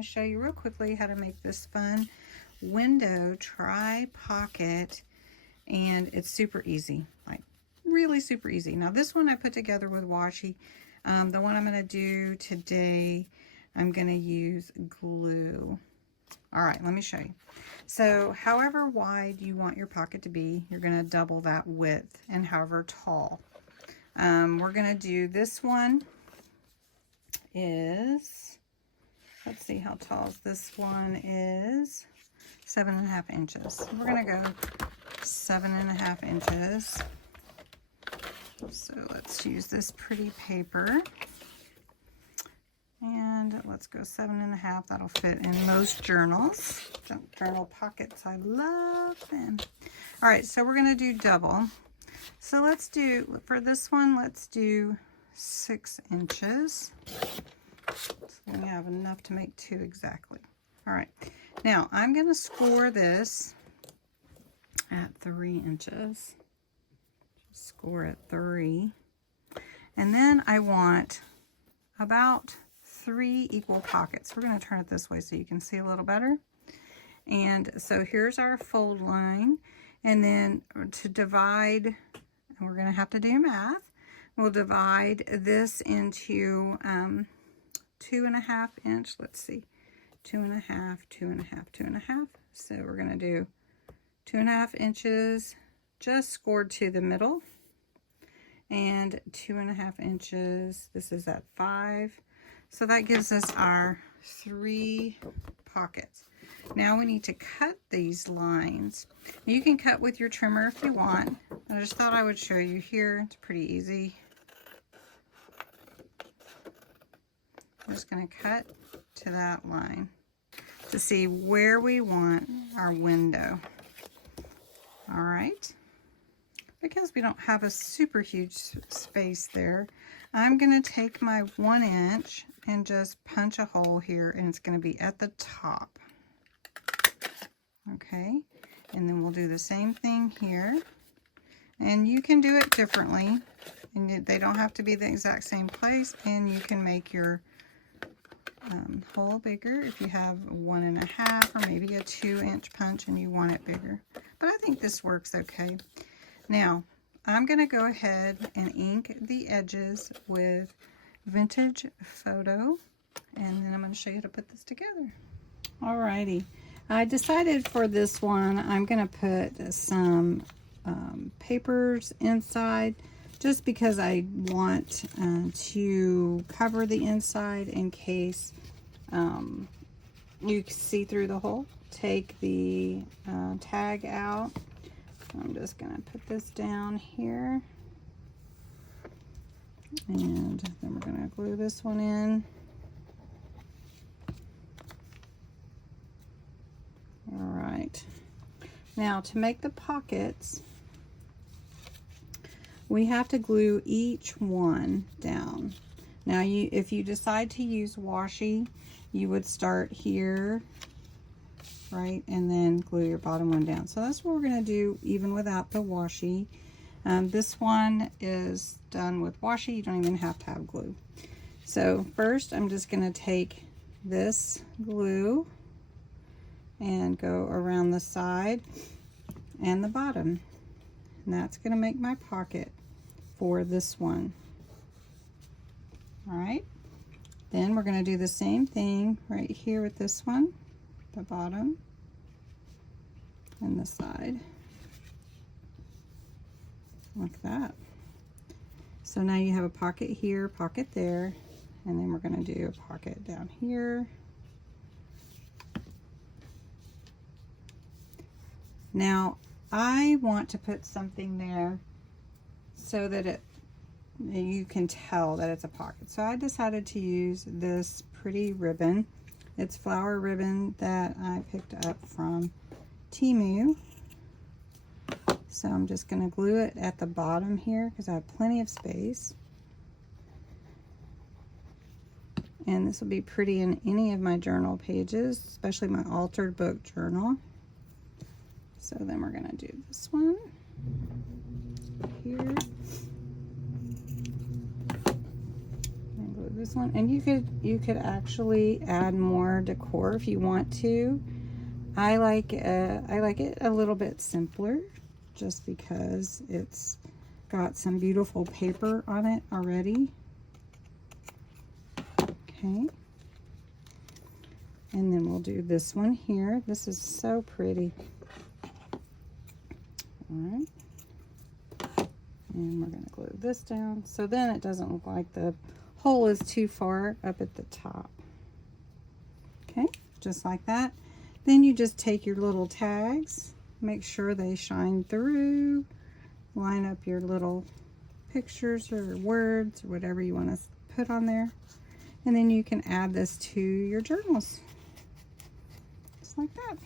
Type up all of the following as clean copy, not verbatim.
to show you real quickly how to make this fun window tri-pocket, and it's super easy, like really super easy. Now this one I put together with washi. The one I'm going to do today, I'm going to use glue. All right, let me show you. So however wide you want your pocket to be, you're going to double that width, and however tall. We're going to do this one is, let's see how tall this one is, 7.5 inches. We're going to go 7.5 inches. So let's use this pretty paper. And let's go 7.5. That'll fit in most journals. Journal pockets, I love them. All right, so we're going to do double. So let's do, for this one, let's do 6 inches. So we have enough to make 2 exactly. All right, now I'm going to score this at 3 inches. Just score at 3. And then I want about 3 equal pockets. We're going to turn it this way so you can see a little better. And so here's our fold line. And then to divide, and we're going to have to do math, we'll divide this into 2.5 inch. Let's see, 2.5, 2.5, 2.5. So we're going to do 2.5 inches just scored to the middle, and 2.5 inches. This is at 5. So that gives us our 3 pockets. Now we need to cut these lines. You can cut with your trimmer if you want. I just thought I would show you here. It's pretty easy. I'm just going to cut to that line to see where we want our window. All right. Because we don't have a super huge space there, I'm going to take my 1 inch and just punch a hole here, and it's going to be at the top. Okay, and then we'll do the same thing here. And you can do it differently, and they don't have to be the exact same place, and you can make your hole bigger if you have 1.5 or maybe a 2-inch punch and you want it bigger. But I think this works okay. Now, I'm going to go ahead and ink the edges with Vintage Photo, and then I'm going to show you how to put this together. Alrighty, I decided for this one I'm going to put some papers inside, just because I want to cover the inside in case you see through the hole. Take the tag out. I'm just going to put this down here, and then we're going to glue this one in. All right, now to make the pockets, we have to glue each one down. Now, if you decide to use washi, you would start here, right, and then glue your bottom one down. So that's what we're going to do even without the washi. This one is done with washi. You don't even have to have glue. So first I'm just going to take this glue and go around the side and the bottom, and that's going to make my pocket for this one. All right, then we're going to do the same thing right here with this one, the bottom and the side, like that. So now you have a pocket here, pocket there, and then we're going to do a pocket down here. Now I want to put something there so that you can tell that it's a pocket. So I decided to use this pretty ribbon. It's flower ribbon that I picked up from Temu. So I'm just going to glue it at the bottom here because I have plenty of space. And this will be pretty in any of my journal pages, especially my altered book journal. So then we're going to do this one here. And glue this this one, and you could actually add more decor if you want to. I like it a little bit simpler, just because it's got some beautiful paper on it already. Okay. And then we'll do this one here. This is so pretty. All right. And we're going to glue this down so then it doesn't look like the hole is too far up at the top. Okay, just like that. Then you just take your little tags, make sure they shine through, line up your little pictures or words or whatever you want to put on there. And then you can add this to your journals. Just like that.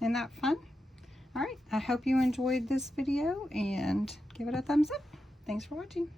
Isn't that fun? All right, I hope you enjoyed this video and give it a thumbs up. Thanks for watching.